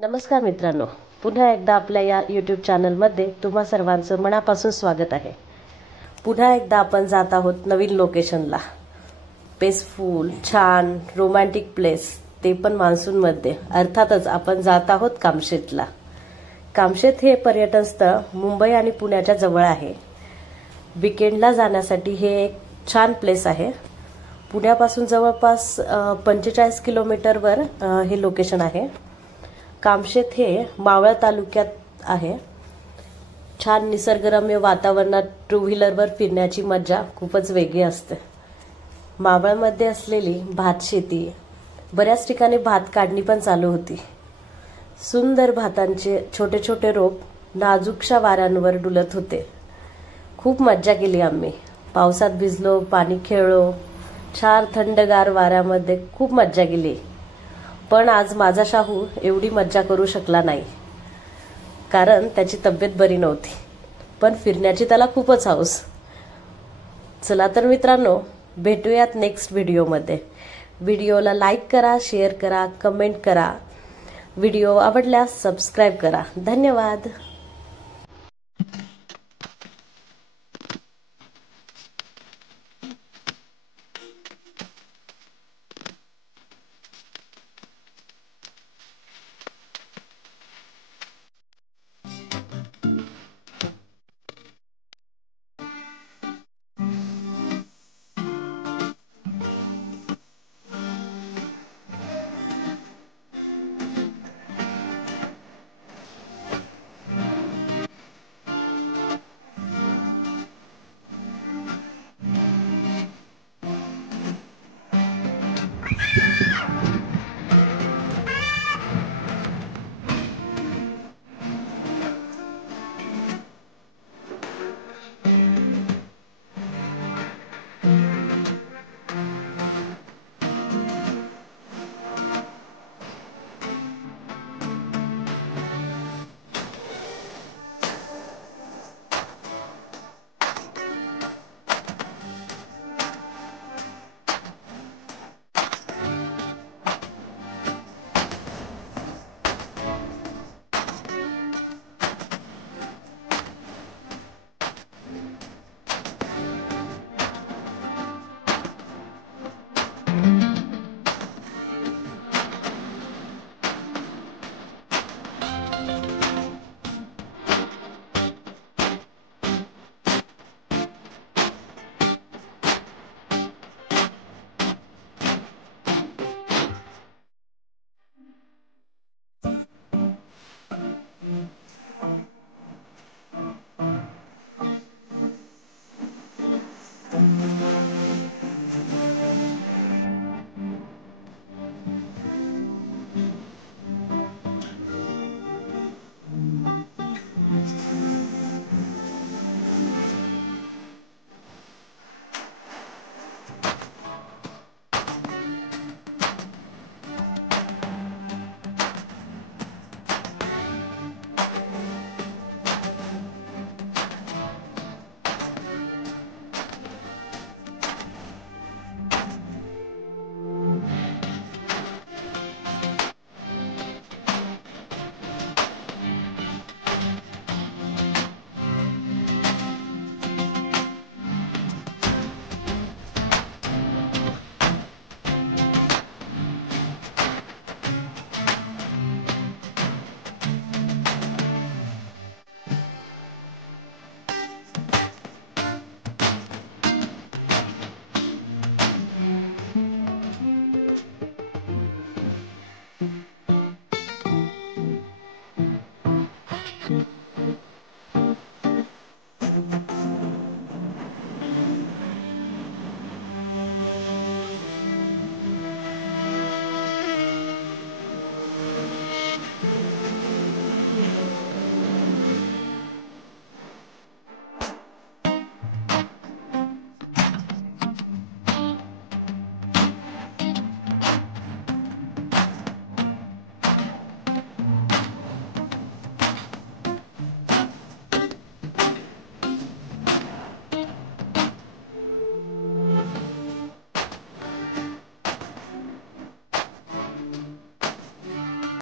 नमस्कार मित्रांनो, पुन्हा एकदा आपल्या या यूट्यूब चॅनलमध्ये तुम्हा सर्वांचं मनापासून स्वागत आहे। पुन्हा एकदा आपण जात आहोत नवीन लोकेशनला। पीसफुल, छान, रोमॅन्टिक प्लेस, ते पण मान्सूनमध्ये। अर्थातच आपण जात आहोत कामशेतला। कामशेत हे पर्यटन स्थळ मुंबई आणि पुण्याच्या जवळ आहे। वीकेंडला जाण्यासाठी हे एक छान प्लेस आहे। पुण्यापासून जवळपास 45 किलोमीटरवर हे लोकेशन आहे। कामशेत हे मावळ तालुक्यात आहे। छान निसर्गरम्य वातावरणात टू व्हीलरवर फिरण्याची मजा खूपच वेगळी असते। मावळमध्ये असलेली भात शेती, बऱ्याच ठिकाणी भात काढणी पण चालू होती। सुंदर भातांचे छोटे छोटे रोप नाजूकशा वाऱ्यांवर डुलत होते। खूप मज्जा केली आम्ही। पावसात भिजलो, पाणी खेळलो, छान थंडगार वाऱ्यामध्ये खूप मज्जा केली। पण आज माझा शाहू एवढी मज्जा करू शकला नाही, कारण त्याची तब्येत बरी नव्हती। पण फिरण्याची त्याला खूपच हौस। चला तर मित्रांनो, भेटूयात नेक्स्ट व्हिडिओमध्ये। व्हिडिओला लाईक करा, शेअर करा, कमेंट करा। व्हिडिओ आवडल्यास सबस्क्राइब करा। धन्यवाद। Thank you.